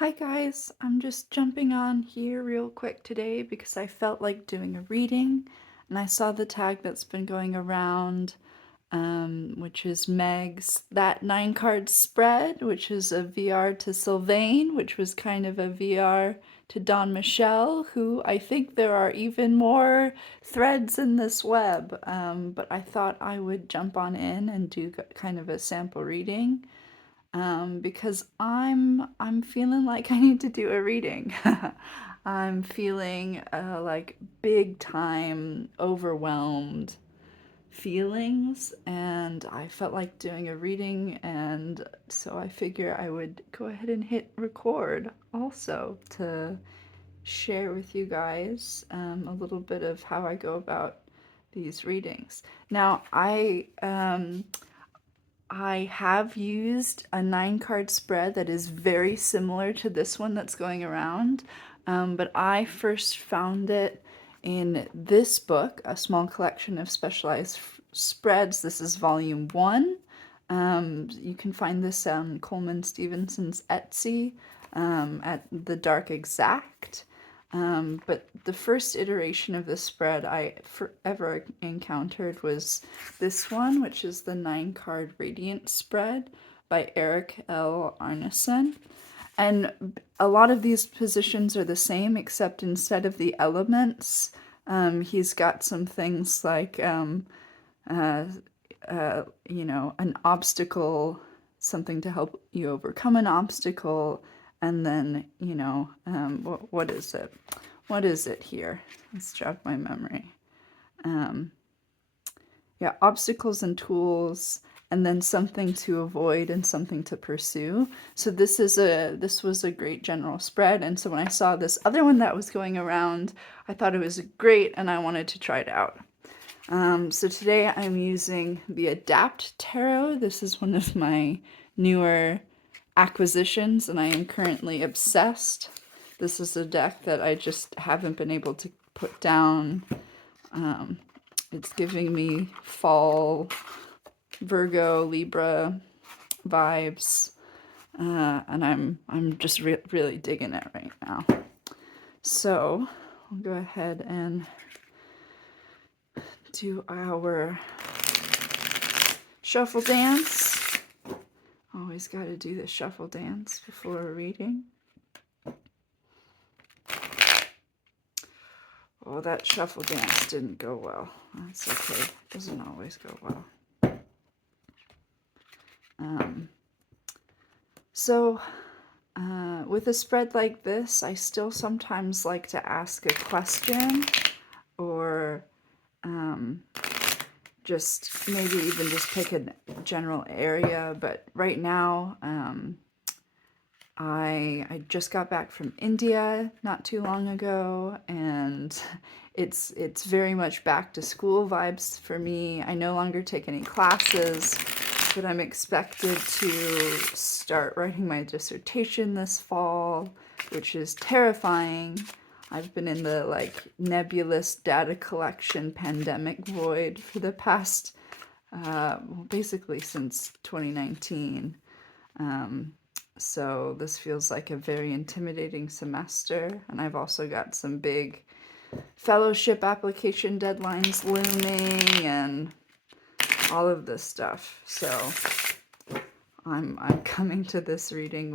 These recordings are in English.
Hi guys, I'm just jumping on here real quick today because I felt like doing a reading and I saw the tag that's been going around, which is Meg's That 9 card spread, which is a VR to Sylvain, which was kind of a VR to Don Michelle, who I think there are even more threads in this web, but I thought I would jump on in and do kind of a sample reading because I'm feeling like I need to do a reading. I'm feeling like big time overwhelmed feelings, and I felt like doing a reading, and so I figure I would go ahead and hit record also to share with you guys a little bit of how I go about these readings. Now, I have used a 9 card spread that is very similar to this one that's going around, but I first found it in this book, A Small Collection of Specialized Spreads. This is volume 1. You can find this on Coleman Stevenson's Etsy at The Dark Exact. But the first iteration of this spread I ever encountered was this one, which is the 9 card Radiant spread by Eric L. Arneson. And a lot of these positions are the same, except instead of the elements, he's got some things like, uh, an obstacle, something to help you overcome an obstacle, and then, what is it? What is it here? Let's jog my memory. Um, yeah, obstacles and tools, and then something to avoid and something to pursue. So this was a great general spread, and so when I saw this other one that was going around, I thought it was great, and I wanted to try it out. So today I'm using the Adapt Tarot. This is one of my newer acquisitions, and I am currently obsessed. This is a deck that I just haven't been able to put down. It's giving me fall, Virgo, Libra vibes, and I'm just really digging it right now. So we'll go ahead and do our shuffle dance. Always got to do the shuffle dance before a reading. Oh, that shuffle dance didn't go well. That's okay. It doesn't always go well. So with a spread like this, I still sometimes like to ask a question or just maybe even just pick a general area. But right now, I just got back from India not too long ago, and it's very much back to school vibes for me. I no longer take any classes, but I'm expected to start writing my dissertation this fall, which is terrifying. I've been in the nebulous data collection pandemic void for the past basically since 2019. So this feels like a very intimidating semester, and I've also got some big fellowship application deadlines looming and all of this stuff. So I'm coming to this reading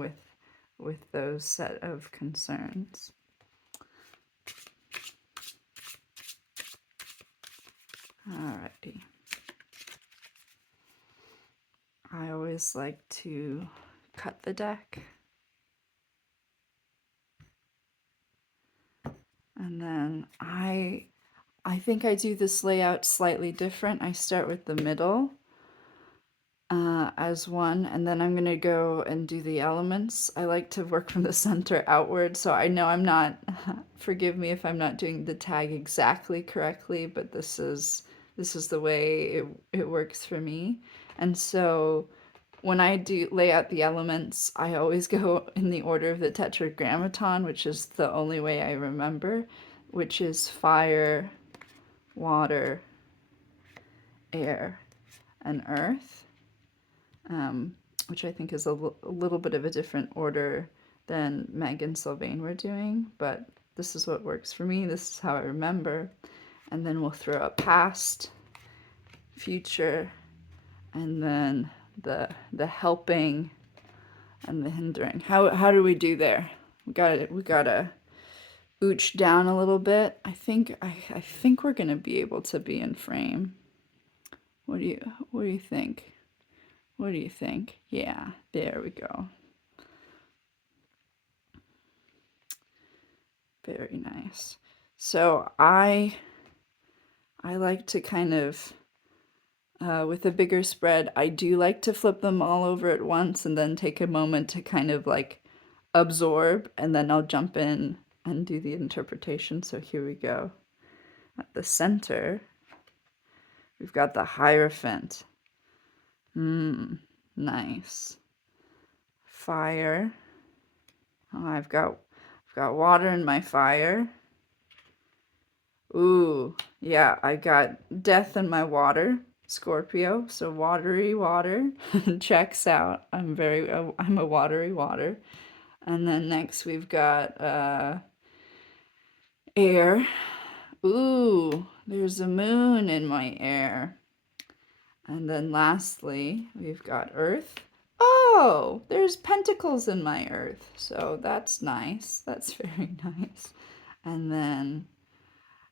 with those set of concerns. Alrighty. I always like to cut the deck. And then I think I do this layout slightly different. I start with the middle as one, and then I'm going to go and do the elements. I like to work from the center outward, so I know I'm not, forgive me if I'm not doing the tag exactly correctly, but this is the way it works for me. And so when I do lay out the elements, I always go in the order of the tetragrammaton, which is the only way I remember, which is fire, water, air, and earth, which I think is a little bit of a different order than Meg and Sylvain were doing, but this is what works for me. This is how I remember. And then we'll throw a past, future, and then the helping and the hindering. How do we do there? We gotta ooch down a little bit. I think we're gonna be able to be in frame. What do you think? What do you think? Yeah, there we go. Very nice. So I like to kind of with a bigger spread, I do like to flip them all over at once and then take a moment to kind of like absorb, and then I'll jump in and do the interpretation. So here we go. At the center, we've got the Hierophant. Nice. Fire. Oh, I've got water in my fire. Ooh, yeah, I got death in my water, Scorpio. So watery water checks out. I'm a watery water. And then next we've got air. Ooh, there's a moon in my air. And then lastly, we've got earth. Oh, there's pentacles in my earth. So that's nice. That's very nice. And then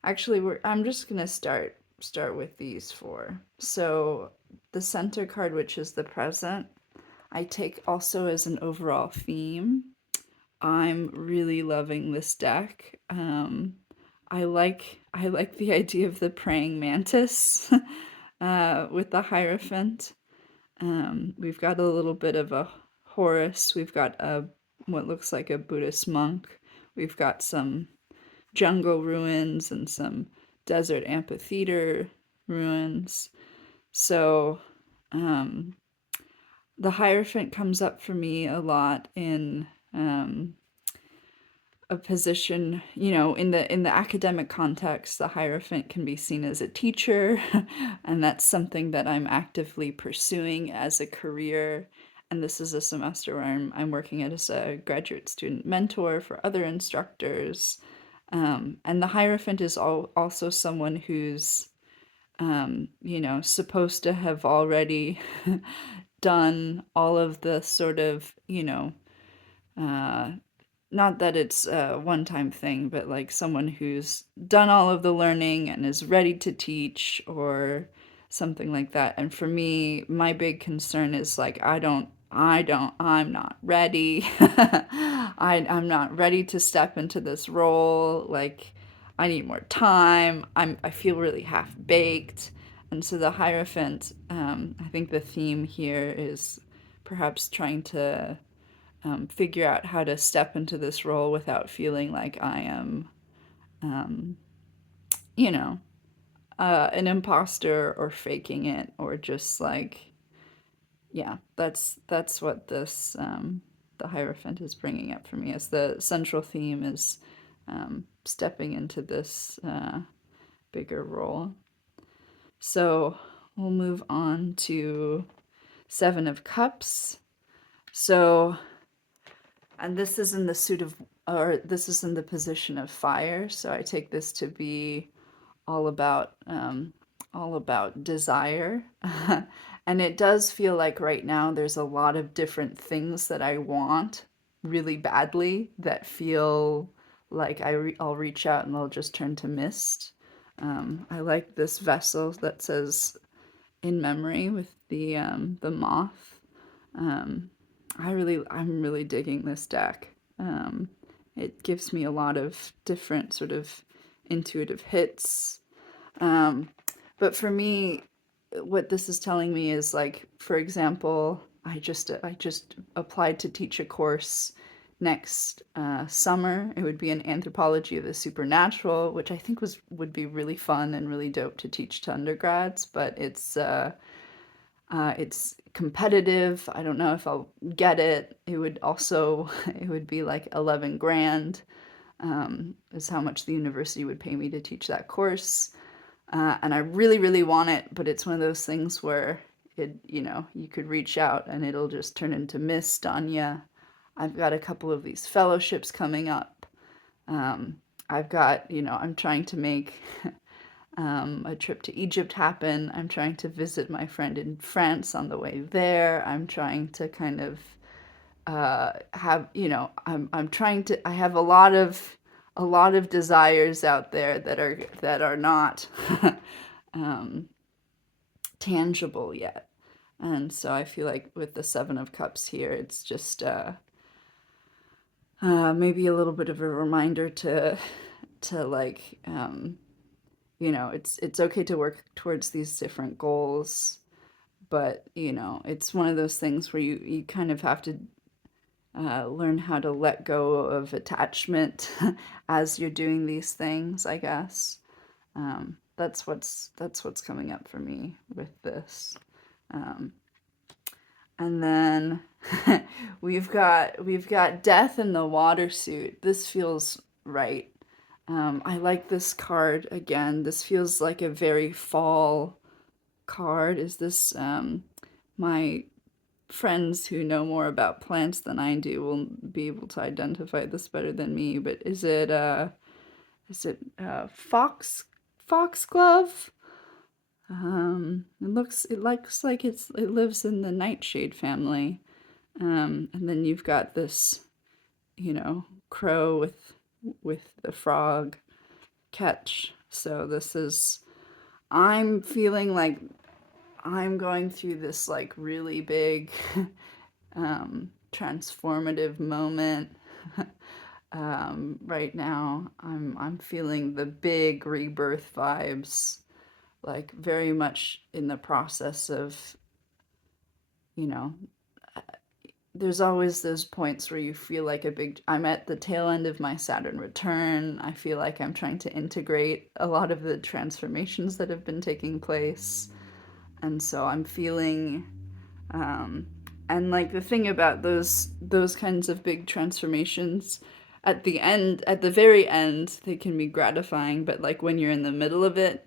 actually I'm just going to start with these four. So the center card, which is the present, I take also as an overall theme. I'm really loving this deck. I like the idea of the praying mantis with the Hierophant. We've got a little bit of a Horus. We've got what looks like a Buddhist monk. We've got some jungle ruins and some desert amphitheater ruins. So the Hierophant comes up for me a lot in a position, in the academic context. The Hierophant can be seen as a teacher, and that's something that I'm actively pursuing as a career. And this is a semester where I'm working as a graduate student mentor for other instructors. And the Hierophant is also someone who's, supposed to have already done all of the sort of, uh, not that it's a one-time thing, but like someone who's done all of the learning and is ready to teach or something like that. And for me, my big concern is like, I'm not ready. I'm not ready to step into this role. Like, I need more time. I feel really half-baked. And so the Hierophant, I think the theme here is perhaps trying to figure out how to step into this role without feeling like I am, um, you know, an imposter or faking it or just like, yeah, that's what this the Hierophant is bringing up for me as the central theme is stepping into this bigger role. So we'll move on to Seven of Cups. So, and this is in the suit of, or this is in the position of fire. So I take this to be all about desire. And it does feel like right now there's a lot of different things that I want really badly that feel like I'll reach out and they'll just turn to mist. I like this vessel that says in memory with the moth. Um, I'm really digging this deck. It gives me a lot of different sort of intuitive hits. But for me, what this is telling me is like, for example, I just applied to teach a course next summer. It would be an anthropology of the supernatural, which I think would be really fun and really dope to teach to undergrads. But it's competitive. I don't know if I'll get it. It would also it would be like 11 grand is how much the university would pay me to teach that course. And I really, really want it, but it's one of those things where you could reach out and it'll just turn into mist on you. I've got a couple of these fellowships coming up. I've got, I'm trying to make a trip to Egypt happen. I'm trying to visit my friend in France on the way there. I'm trying to kind of have, I'm trying to, I have a lot of desires out there that are not um, tangible yet. And so I feel like with the Seven of Cups here, it's just maybe a little bit of a reminder to like it's okay to work towards these different goals, but it's one of those things where you kind of have to learn how to let go of attachment as you're doing these things, I guess. That's what's coming up for me with this. Um, and then we've got death in the water suit. This feels right. I like this card again. This feels like a very fall card. Is this my friends who know more about plants than I do will be able to identify this better than me, but is it foxglove? It looks like it lives in the nightshade family. And then you've got this, crow with the frog catch. So this is I'm feeling like I'm going through this like really big transformative moment right now. I'm feeling the big rebirth vibes, like very much in the process of, you know, there's always those points where you feel like I'm at the tail end of my Saturn return. I feel like I'm trying to integrate a lot of the transformations that have been taking place. And so I'm feeling, um, and like the thing about those kinds of big transformations, at the very end, they can be gratifying, but like when you're in the middle of it,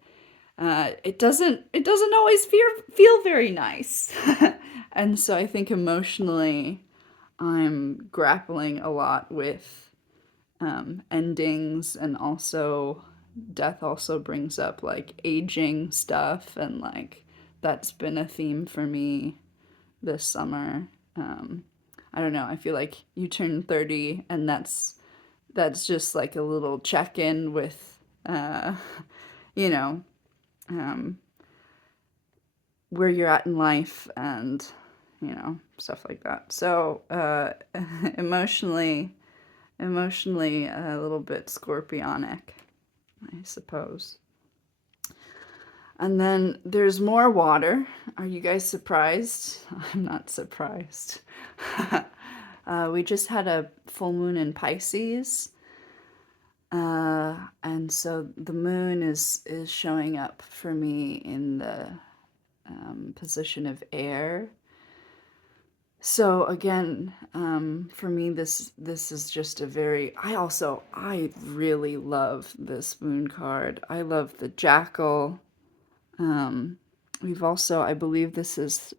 it doesn't always feel very nice. And so I think emotionally, I'm grappling a lot with endings, and also death also brings up like aging stuff, and like that's been a theme for me this summer. Um, I don't know. I feel like you turn 30, and that's just like a little check in with, uh, you know, um, where you're at in life, and stuff like that. So emotionally, a little bit scorpionic, I suppose. And then there's more water. Are you guys surprised? I'm not surprised. We just had a full moon in Pisces, and so the moon is showing up for me in the position of air. So again, for me, this is just a very. I really love this moon card. I love the jackal. Um, we've also, I believe this is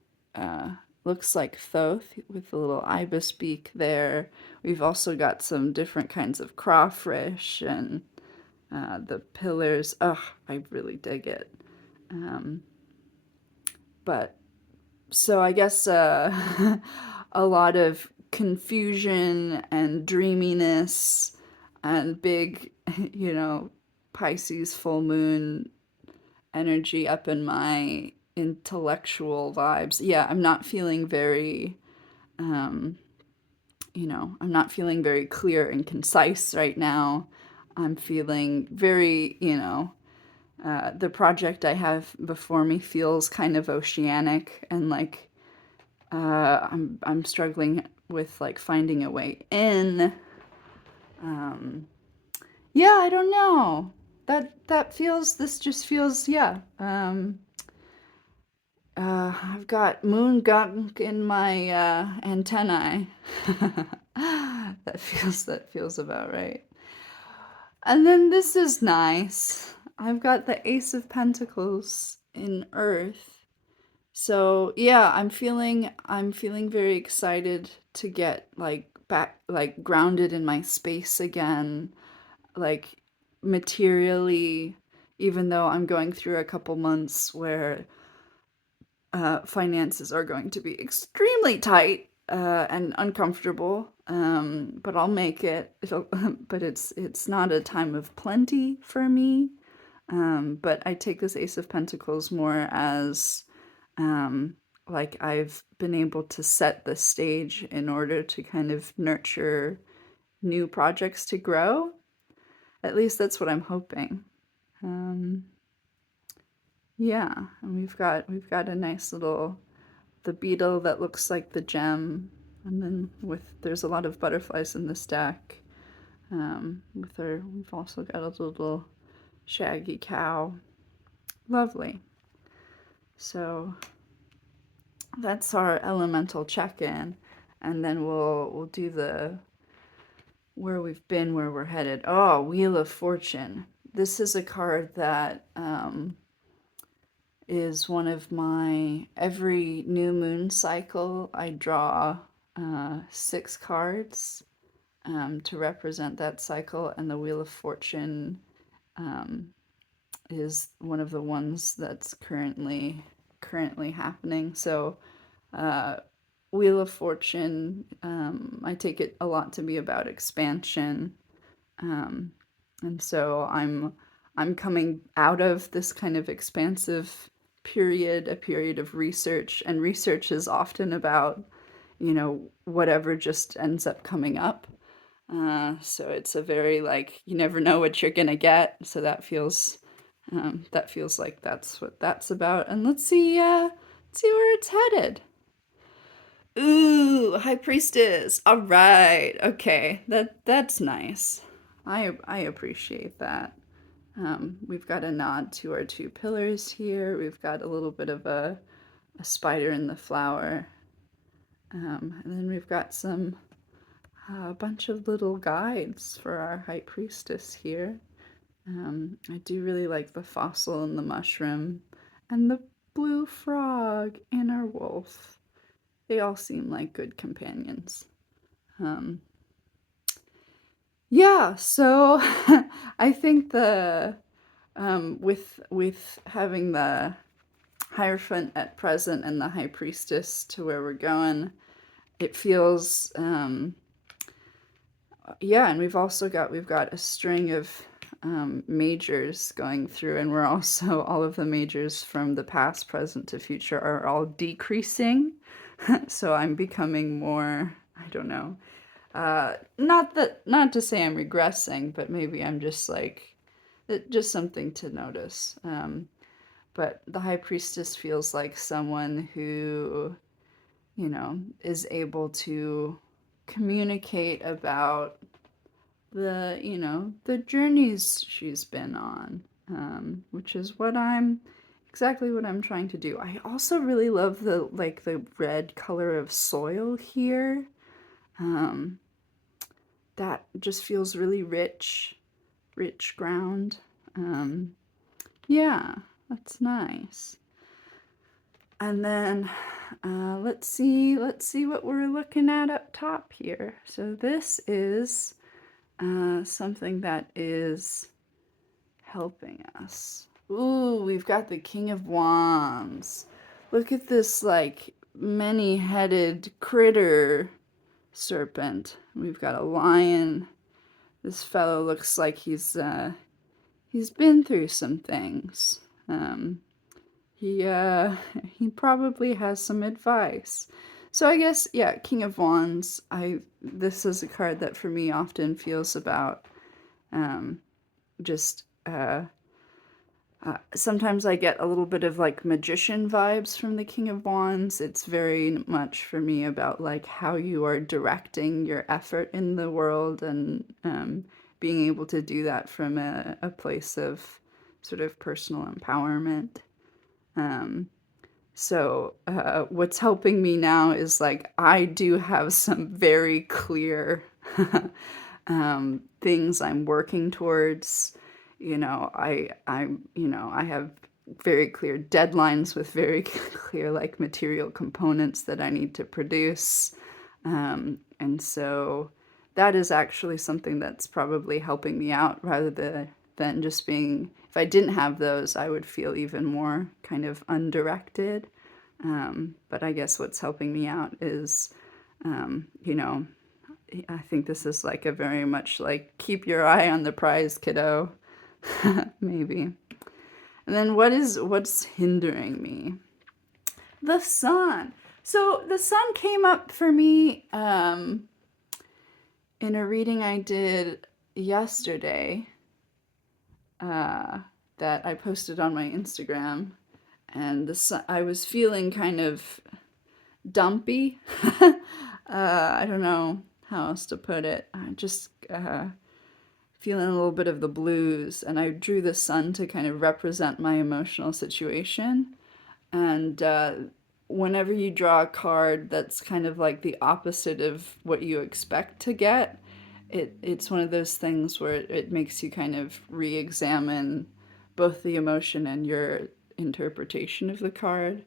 looks like Thoth with the little ibis beak there. We've also got some different kinds of crawfish and the pillars. Ugh, I really dig it. Um, but so I guess a lot of confusion and dreaminess and big, Pisces full moon energy up in my intellectual vibes. Yeah, I'm not feeling very, um, I'm not feeling very clear and concise right now. I'm feeling very, the project I have before me feels kind of oceanic, and like I'm struggling with like finding a way in. Um, yeah, I don't know. This just feels, yeah. I've got moon gunk in my antennae. That feels about right. And then this is nice. I've got the Ace of Pentacles in Earth. So yeah, I'm feeling very excited to get like like grounded in my space again, like materially, even though I'm going through a couple months where finances are going to be extremely tight and uncomfortable. But I'll make it. It'll, but it's not a time of plenty for me. But I take this Ace of Pentacles more as um, like I've been able to set the stage in order to kind of nurture new projects to grow. At least that's what I'm hoping. Um, yeah, and we've got a nice little the beetle that looks like the gem, and then there's a lot of butterflies in this deck. We've also got a little shaggy cow. Lovely. So that's our elemental check-in, and then we'll do the where we've been, where we're headed. Oh, Wheel of Fortune. This is a card that is one of my every new moon cycle. I draw 6 cards to represent that cycle, and the Wheel of Fortune um, is one of the ones that's currently happening. So, uh, Wheel of Fortune, I take it a lot to be about expansion, um, and so I'm coming out of this kind of expansive period, a period of research, and research is often about, whatever just ends up coming up. So it's a very like you never know what you're gonna get. So that feels like that's what that's about. And let's see where it's headed. Ooh, High Priestess. All right. Okay. That's nice. I appreciate that. We've got a nod to our 2 pillars here. We've got a little bit of a spider in the flower. And then we've got a bunch of little guides for our High Priestess here. I do really like the fossil and the mushroom and the blue frog and our wolf. They all seem like good companions. Um, yeah, so I think the with having the Hierophant at present and the High Priestess to where we're going, it feels yeah, and we've got a string of majors going through, and we're also all of the majors from the past, present to future are all decreasing. So I'm becoming more, I don't know. Not to say I'm regressing, but maybe I'm just like just something to notice. But the High Priestess feels like someone who, is able to communicate about the journeys she's been on, which is exactly what I'm trying to do. I also really love the red color of soil here. Um, that just feels really rich ground. Yeah, that's nice. And then let's see what we're looking at up top here. So this is something that is helping us. Ooh, we've got the King of Wands. Look at this like many-headed critter serpent. We've got a lion. This fellow looks like he's been through some things. He he probably has some advice. So I guess yeah, King of Wands. This is a card that for me often feels about just sometimes I get a little bit of like magician vibes from the King of Wands. It's very much for me about like how you are directing your effort in the world and being able to do that from a place of sort of personal empowerment. So what's helping me now is like I do have some very clear things I'm working towards. I have very clear deadlines with very clear like material components that I need to produce. And so that is actually something that's probably helping me out rather than just being, if I didn't have those, I would feel even more kind of undirected. But I guess what's helping me out is, you know, I think this is like a very much like keep your eye on the prize, kiddo, maybe. And then what's hindering me? The sun. So the sun came up for me in a reading I did yesterday that I posted on my Instagram, and I was feeling kind of dumpy. I don't know how else to put it. I just feeling a little bit of the blues, and I drew the sun to kind of represent my emotional situation. And whenever you draw a card that's kind of like the opposite of what you expect to get, it's one of those things where it makes you kind of re-examine both the emotion and your interpretation of the card.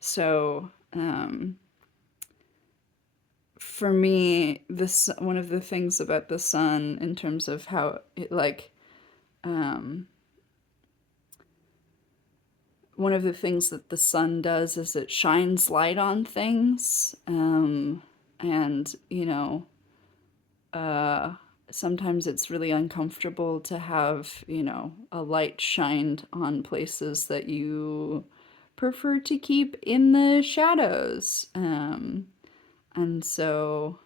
So for me, this one of the things about the sun in terms of how it like one of the things that the sun does is it shines light on things, and sometimes it's really uncomfortable to have a light shined on places that you prefer to keep in the shadows, and so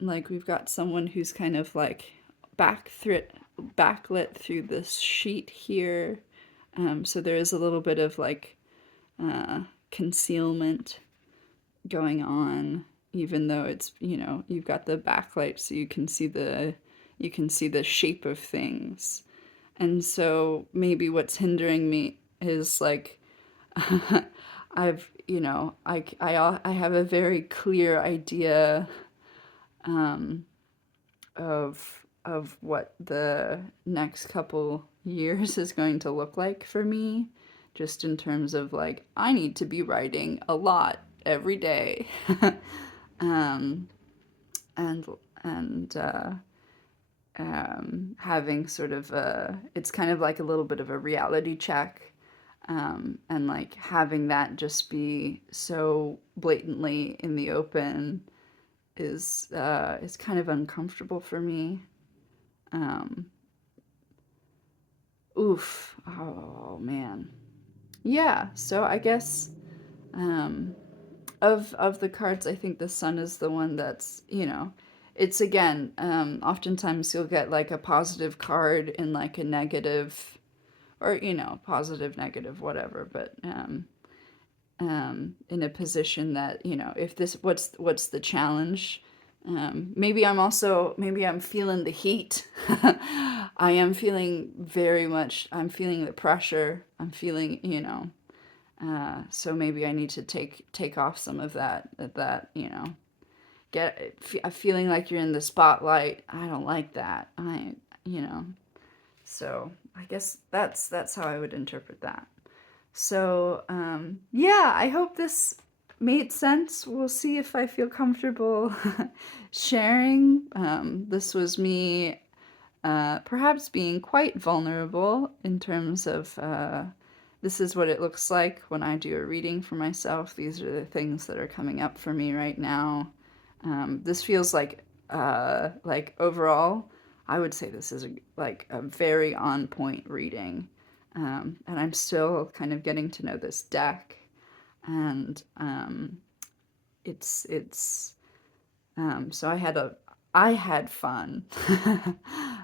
like we've got someone who's kind of like backlit through this sheet here. So there is a little bit of like concealment going on, even though it's, you've got the backlight so you can see the shape of things. And so maybe what's hindering me is like I've, I have a very clear idea of what the next couple years is going to look like for me, just in terms of like I need to be writing a lot every day. um, and and having sort of it's kind of like a little bit of a reality check, and like having that just be so blatantly in the open is kind of uncomfortable for me. Um, Oof. Oh man. Yeah, so I guess um of the cards, I think the sun is the one that's, it's again, oftentimes you'll get like a positive card in like a negative, or positive, negative, whatever, but in a position that, if this, what's the challenge? Maybe I'm feeling the heat. I am feeling very much, I'm feeling the pressure. I'm feeling, so maybe I need to take off some of that, get a feeling like you're in the spotlight. I don't like that. You know, so I guess that's how I would interpret that. So, yeah, I hope this made sense. We'll see if I feel comfortable sharing. This was me perhaps being quite vulnerable in terms of this is what it looks like when I do a reading for myself. These are the things that are coming up for me right now. This feels like overall, I would say this is like a very on point reading. And I'm still kind of getting to know this deck, and it's so I had fun.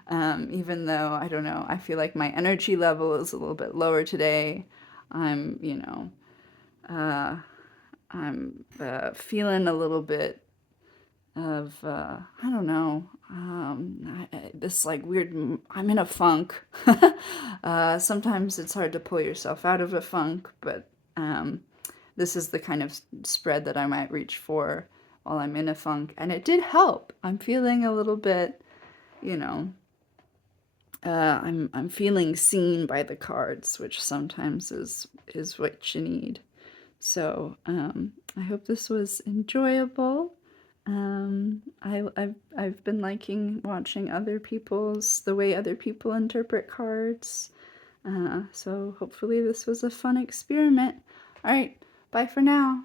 Even though I don't know, I feel like my energy level is a little bit lower today. I'm you know I'm feeling a little bit of I don't know, this like weird, I'm in a funk. Sometimes it's hard to pull yourself out of a funk, but this is the kind of spread that I might reach for while I'm in a funk, and it did help. I'm feeling a little bit, you know, I'm feeling seen by the cards, which sometimes is what you need. So I hope this was enjoyable. I've been liking watching the way other people interpret cards. So hopefully this was a fun experiment. All right, bye for now.